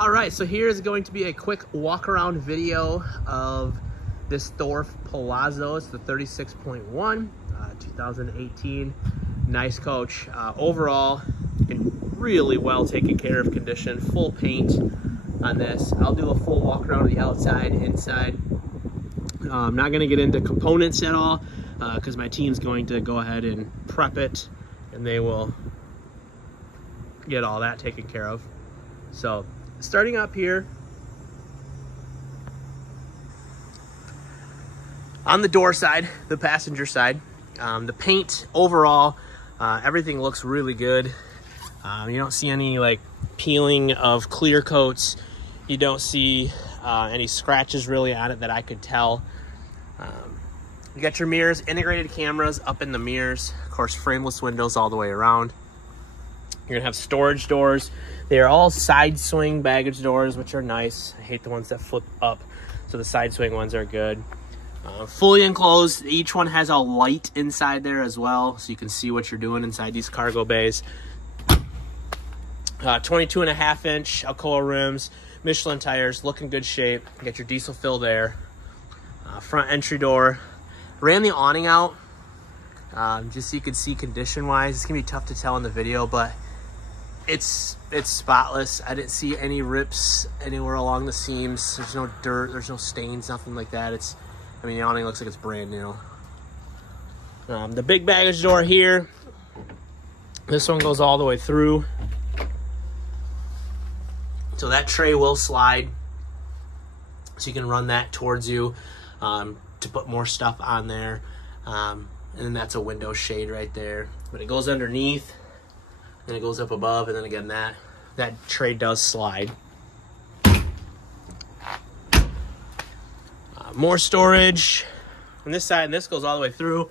All right, so here is going to be a quick walk around video of this Thor Palazzo. It's the 36.1, 2018. Nice coach. Overall, in really well taken care of condition. Full paint on this. I'll do a full walk around of the outside, inside. I'm not going to get into components at all because my team's going to go ahead and prep it, and they will get all that taken care of. So starting up here on the door side, the passenger side, the paint overall, everything looks really good. You don't see any like peeling of clear coats. You don't see any scratches really on it that I could tell. You got your mirrors, integrated cameras up in the mirrors, of course frameless windows all the way around. You're gonna have storage doors. They are all side swing baggage doors, which are nice. I hate the ones that flip up, so the side swing ones are good. Fully enclosed. Each one has a light inside there as well, so you can see what you're doing inside these cargo bays. 22.5-inch Alcoa rims, Michelin tires, look in good shape. You got your diesel fill there. Front entry door. Ran the awning out just so you can see condition wise. It's gonna be tough to tell in the video, but it's spotless. I didn't see any rips anywhere along the seams. There's no dirt, there's no stains, nothing like that. I mean, the awning looks like it's brand new. The big baggage door here, this one goes all the way through. So that tray will slide, so you can run that towards you to put more stuff on there. And then that's a window shade right there. But it goes underneath, and it goes up above, and then again that tray does slide. More storage on this side, and this goes all the way through.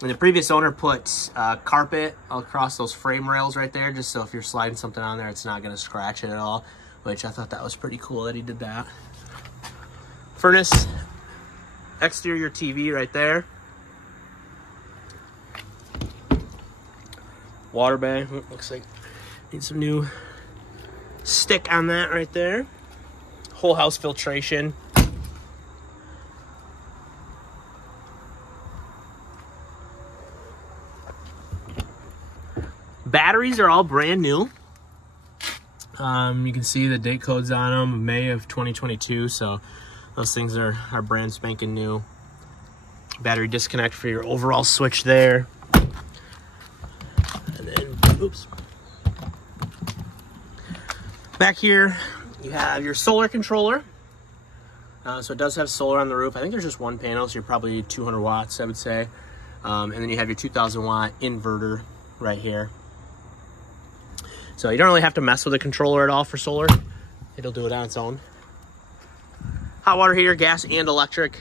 And the previous owner put carpet across those frame rails right there, just so if you're sliding something on there, it's not going to scratch it at all, which I thought that was pretty cool that he did that. Furnace, exterior TV right there. Water bay, looks like need some new stick on that right there. Whole house filtration. Batteries are all brand new. You can see the date codes on them, May of 2022, so those things are brand spanking new. Battery disconnect for your overall switch there. And then, oops. Back here, you have your solar controller. So it does have solar on the roof. I think there's just one panel, so you're probably 200 watts, I would say. And then you have your 2,000 watt inverter right here. So you don't really have to mess with the controller at all for solar. It'll do it on its own. Hot water heater, gas and electric.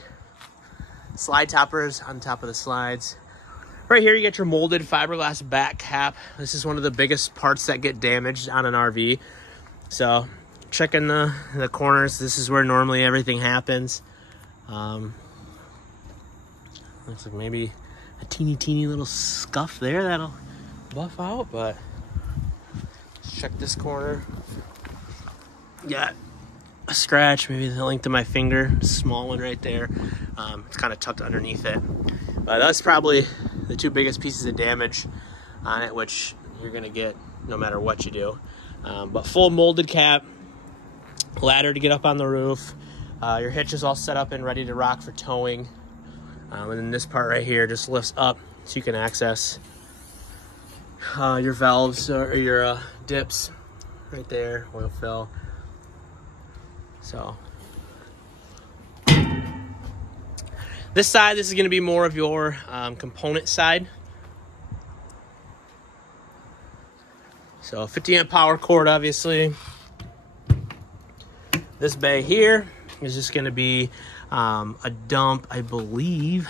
Slide toppers on top of the slides. Right here you get your molded fiberglass back cap. This is one of the biggest parts that get damaged on an RV. So checking the corners. This is where normally everything happens. Looks like maybe a teeny little scuff there that'll buff out, but let's check this corner. Got a scratch, maybe the length of my finger, small one right there. It's kind of tucked underneath it. But that's probably the two biggest pieces of damage on it, which you're gonna get no matter what you do. But full molded cap, ladder to get up on the roof. Your hitch is all set up and ready to rock for towing. And then this part right here just lifts up so you can access your valves or your dips right there, oil fill. So this side, this is going to be more of your component side. So 50 amp power cord, obviously. This bay here is just going to be a dump, I believe.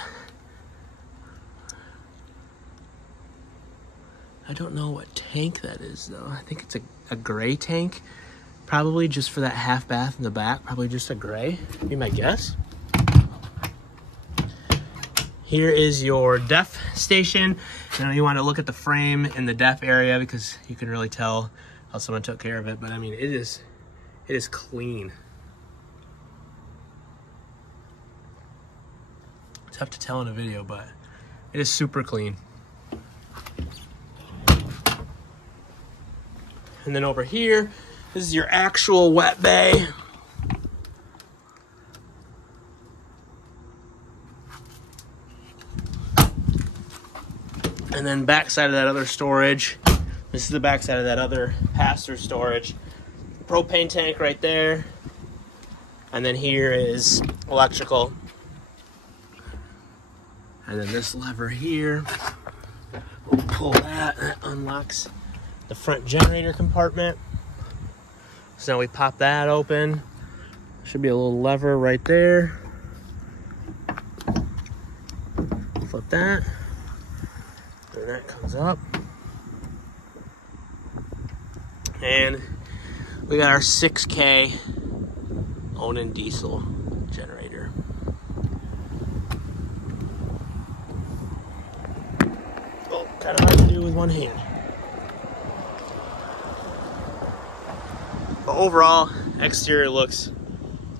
I don't know what tank that is though. I think it's a gray tank, probably just for that half bath in the back, probably just a gray, be my guess. Here is your def station. You know, you want to look at the frame in the def area because you can really tell how someone took care of it. But I mean, it is It is clean. Tough to tell in a video, but it is super clean. And then over here, this is your actual wet bay. And then backside of that other storage. This is the backside of that other pass-through storage. Propane tank right there. And then here is electrical. And then this lever here, we'll pull that, that unlocks the front generator compartment. So now we pop that open. Should be a little lever right there. Flip that. Then that comes up. And we got our 6K Onan diesel generator. Oh, kind of hard to do with one hand. But overall, exterior looks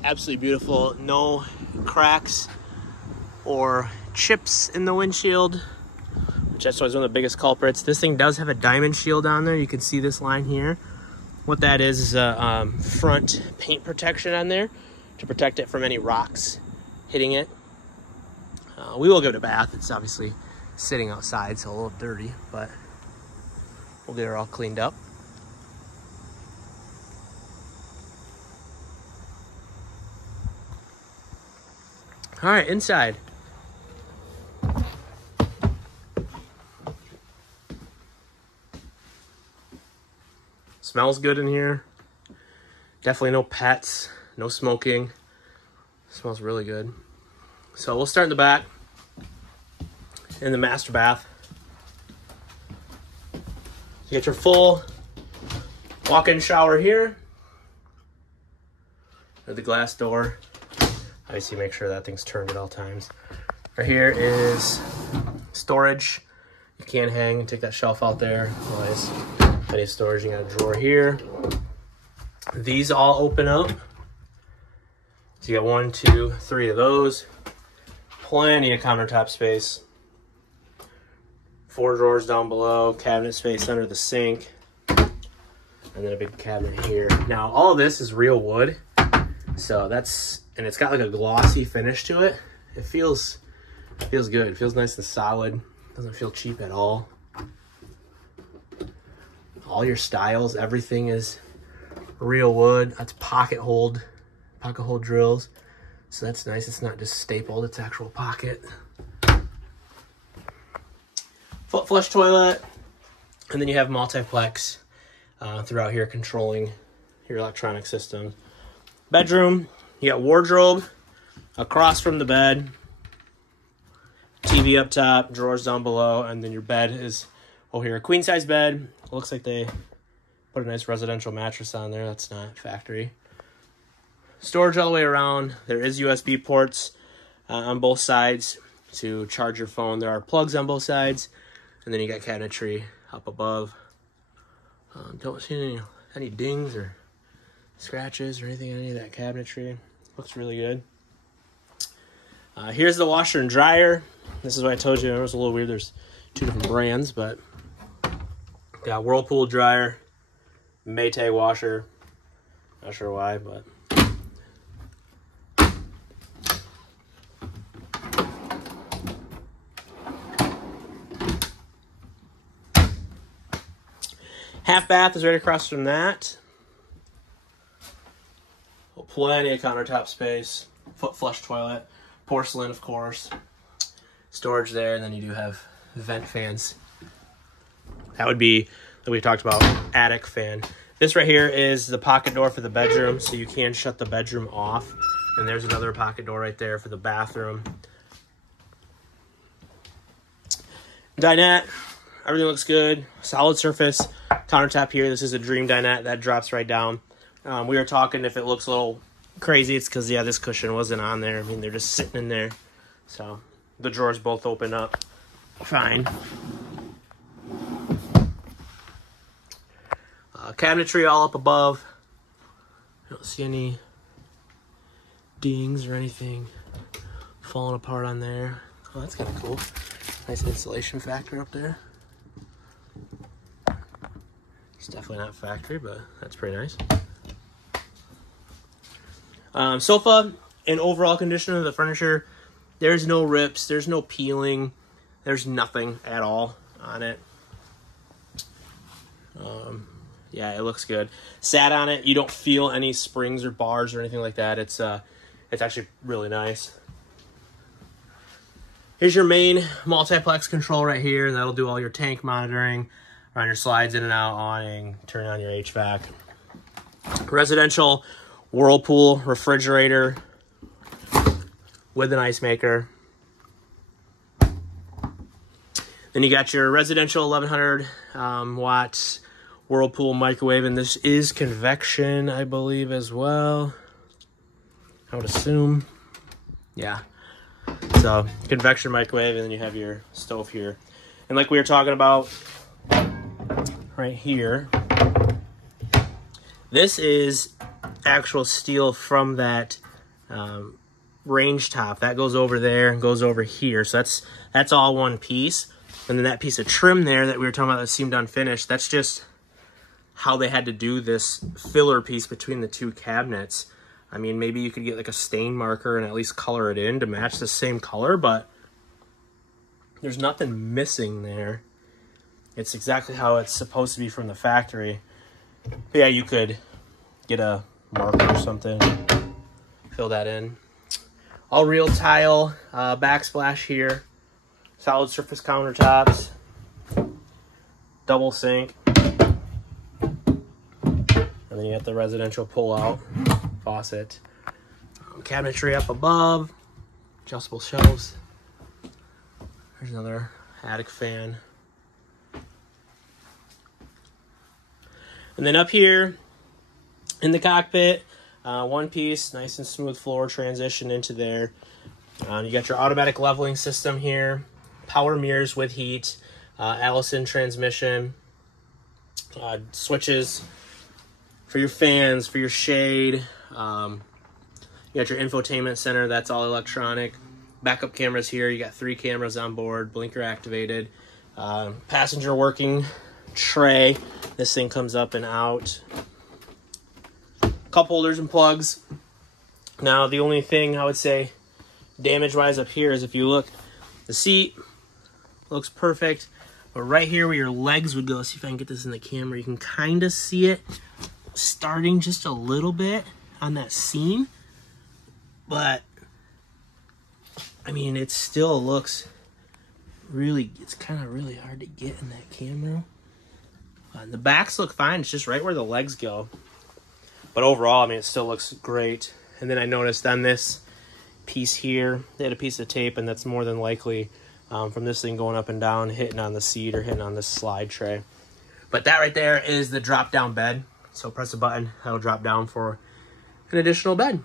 absolutely beautiful. No cracks or chips in the windshield, which that's always one of the biggest culprits. This thing does have a diamond shield on there. You can see this line here. What that is a front paint protection on there to protect it from any rocks hitting it. We will give it a bath. It's obviously sitting outside, so a little dirty, but we'll get her all cleaned up. All right, inside. Smells good in here. Definitely no pets, no smoking. Smells really good. So we'll start in the back, in the master bath. You get your full walk-in shower here. With the glass door. Obviously make sure that thing's turned at all times. Right here is storage. You can hang and take that shelf out there. Otherwise, plenty of storage. You got a drawer here. These all open up. So you got 1, 2, 3 of those. Plenty of countertop space. 4 drawers down below. Cabinet space under the sink. And then a big cabinet here. Now, all of this is real wood. So that's, and it's got like a glossy finish to it. It feels good. It feels nice and solid. Doesn't feel cheap at all. All your styles, everything is real wood. That's pocket hole drills. So that's nice. It's not just stapled, it's actual pocket. Foot flush toilet. And then you have multiplex throughout here controlling your electronic system. Bedroom, you got wardrobe across from the bed. TV up top, drawers down below, and then your bed is over here. A queen size bed. Looks like they put a nice residential mattress on there. That's not factory. Storage all the way around. There is USB ports on both sides to charge your phone. There are plugs on both sides. And then you got cabinetry up above. Don't see any dings or scratches or anything in any of that cabinetry. Looks really good. Here's the washer and dryer. This is what I told you. It was a little weird. There's 2 different brands, but got Whirlpool dryer, Maytag washer. Not sure why, but half bath is right across from that. Plenty of countertop space, foot flush toilet, porcelain, of course. Storage there, and then you do have vent fans. That would be, like we talked about, attic fan. This right here is the pocket door for the bedroom, so you can shut the bedroom off. And there's another pocket door right there for the bathroom. Dinette, everything looks good. Solid surface. Countertop here, this is a Dream dinette. That drops right down. We were talking if it looks a little crazy, it's because, yeah, this cushion wasn't on there. I mean, they're just sitting in there. So the drawers both open up fine. Cabinetry all up above. don't see any dings or anything falling apart on there. Oh, that's kind of cool. Nice insulation factor up there. It's definitely not factory, but that's pretty nice. Sofa and overall condition of the furniture, there's no rips, there's no peeling, there's nothing at all on it. Yeah, it looks good. Sat on it, you don't feel any springs or bars or anything like that. It's actually really nice. Here's your main multiplex control right here. That'll do all your tank monitoring, run your slides in and out, awning, turn on your HVAC. Residential Whirlpool refrigerator with an ice maker. Then you got your residential 1100 watts Whirlpool microwave, and this is convection, I believe, as well. I would assume. Yeah. So, convection microwave, and then you have your stove here. And like we were talking about right here, this is actual steel from that range top. That goes over there and goes over here. So that's all one piece. And then that piece of trim there that we were talking about that seemed unfinished, that's just how they had to do this filler piece between the two cabinets. I mean, maybe you could get like a stain marker and at least color it in to match the same color, but there's nothing missing there. It's exactly how it's supposed to be from the factory. But yeah, you could get a marker or something, fill that in. All real tile, backsplash here, solid surface countertops, double sink, and then you have the residential pull-out faucet. Cabinetry up above, adjustable shelves. There's another attic fan. And then up here in the cockpit, one piece, nice and smooth floor transition into there. You got your automatic leveling system here, power mirrors with heat, Allison transmission, switches for your fans, for your shade. You got your infotainment center, that's all electronic. Backup cameras here, you got 3 cameras on board, blinker activated. Passenger working tray, this thing comes up and out. Cup holders and plugs. Now the only thing I would say damage wise up here is if you look, the seat looks perfect, but right here where your legs would go, let's see if I can get this in the camera, you can kind of see it starting just a little bit on that seam, but I mean it still looks really, it's kind of really hard to get in that camera. The backs look fine, it's just right where the legs go. But overall, I mean, it still looks great. And then I noticed on this piece here, they had a piece of tape, and that's more than likely from this thing going up and down, hitting on the seat or hitting on this slide tray. But that right there is the drop-down bed. So press a button, that'll drop down for an additional bed.